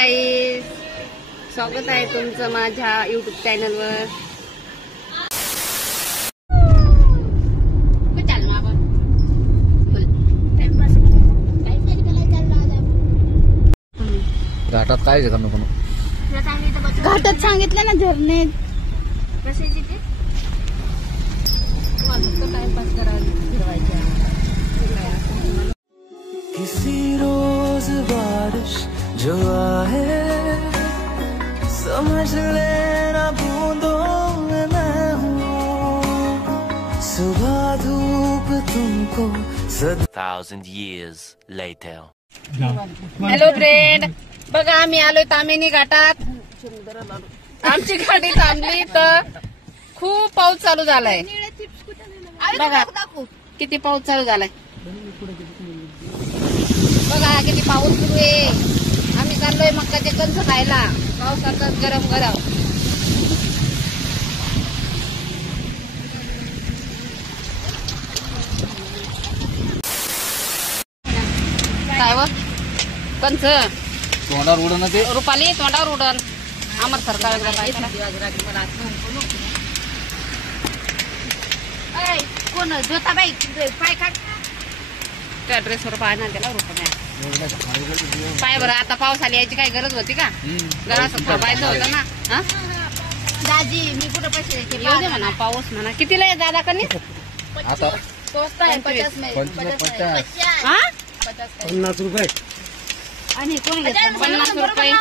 गाईस, स्वागत आहे तुमचं माझ्या YouTube चॅनलवर. घाटात काय घेता नको घाटात सांगितलं ना झरणे कशाची ते टाइमपास करायच्या. किसी रोज बारिश जो आए समझ लेना बूंदों में मैं हूँ सुबह धूप तुमको 1,000 years later. हॅलो फ्रेंड, बघा आम्ही आलोय तामिनी घाटात. आमची गाडी थांबली तर खूप पाऊस चालू झालाय. बघा किती पाऊस चालू झालाय. बघा किती पाऊस सुरू आहे. आम्ही चाललोय मक्काचे कणस खायला पावसात गरम गरम. काय व कंच तोंडावर उडण ते रुपाली तोंडावर उडन. आम्हाला सरकार कोण ज्योताबाई पाय खा त्या ड्रेसवर पाय ना त्याला रुपये पाय. बरं आता पावसाळी यायची काय गरज होती का? जरा असं थांबायचं होतं ना. हा दाजी मी कुठं पैसे येऊ दे म्हणा. पाऊस म्हणा कितीला आहे दादा कनी? आता 50 रुपये आणि कोणी घेतलं 50 रुपये?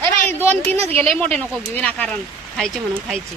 अरे 2-3च गेले, मोठे नको घेऊ विनाकारण. खायचे म्हणून खायचे.